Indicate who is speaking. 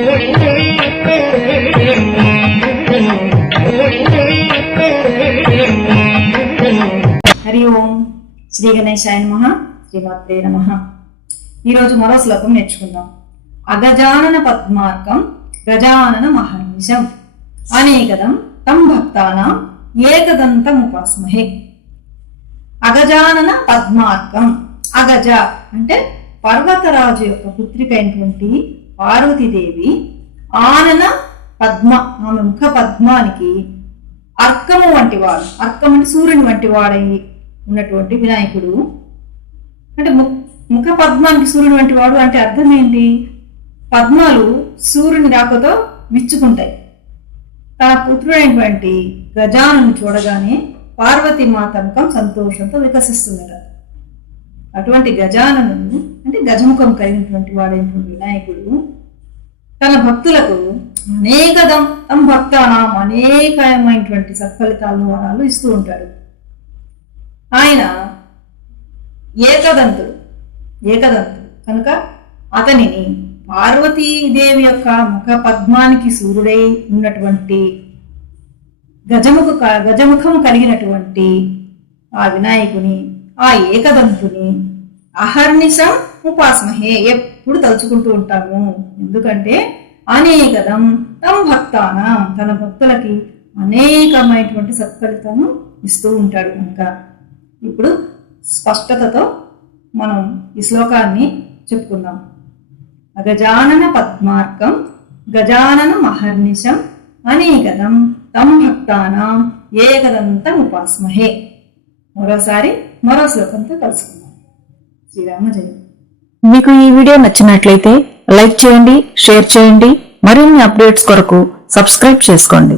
Speaker 1: హరి ఓం శ్రీ గణేశాయ నమ శ్రీమాత్రే నమ. ఈరోజు మరో శ్లోకం నేర్చుకుందాం. అగజానన పద్మార్కం గజానన మహర్నిశం. అనేకదం తం భక్తానాం ఏకదంతం ఉపాస్మహే. అగజానన పద్మార్కం అగజ అంటే పర్వతరాజు యొక్క పుత్రిక అయినటువంటి పార్వతీదేవి ఆనన పద్మ ఆమె ముఖ పద్మానికి అర్కము వంటి వాడు అర్కం అంటే సూర్యుని వంటి వాడై ఉన్నటువంటి వినాయకుడు. అంటే ముఖ పద్మానికి సూర్యుని వంటి వాడు అంటే అర్థం ఏంటి? పద్మాలు సూర్యుని రాకతో విచ్చుకుంటాయి. తన పుత్రుడైనటువంటి గజాను చూడగానే పార్వతీమాత ముఖం సంతోషంతో వికసిస్తుందట. అటువంటి గజానను గజముఖం కలిగినటువంటి వాడైనటువంటి వినాయకుడు తన భక్తులకు అనేకదం తమ భక్తానం అనేకమైనటువంటి సత్ఫలితాలను వరాలు ఇస్తూ ఉంటాడు. ఆయన ఏకదంతుడు ఏకదంతుడు. కనుక అతనిని పార్వతీదేవి యొక్క ముఖ పద్మానికి సూర్యుడై ఉన్నటువంటి గజముఖ గజముఖం కలిగినటువంటి ఆ వినాయకుని ఆ ఏకదంతుని అహర్నిశం ఉపాస్మహే ఎప్పుడు తలుచుకుంటూ ఉంటాము. ఎందుకంటే అనేకదం తమ భక్తాన తన భక్తులకి అనేకమైనటువంటి సత్ఫలితము ఇస్తూ ఉంటాడు కనుక. ఇప్పుడు స్పష్టతతో మనం ఈ శ్లోకాన్ని చెప్పుకుందాం. అగజానన పద్మార్కం గజానన మహర్నిశం అనేకదం తం భక్తానాం ఏకదంతం ఉపాస్మహే. మరోసారి మరో శ్లోకంతో కలుసుకుందాం. శ్రీరామ జయం
Speaker 2: మీకు ఈ వీడియో నచ్చినట్లయితే లైక్ చేయండి షేర్ చేయండి మరిన్ని అప్డేట్స్ కొరకు సబ్స్క్రైబ్ చేసుకోండి.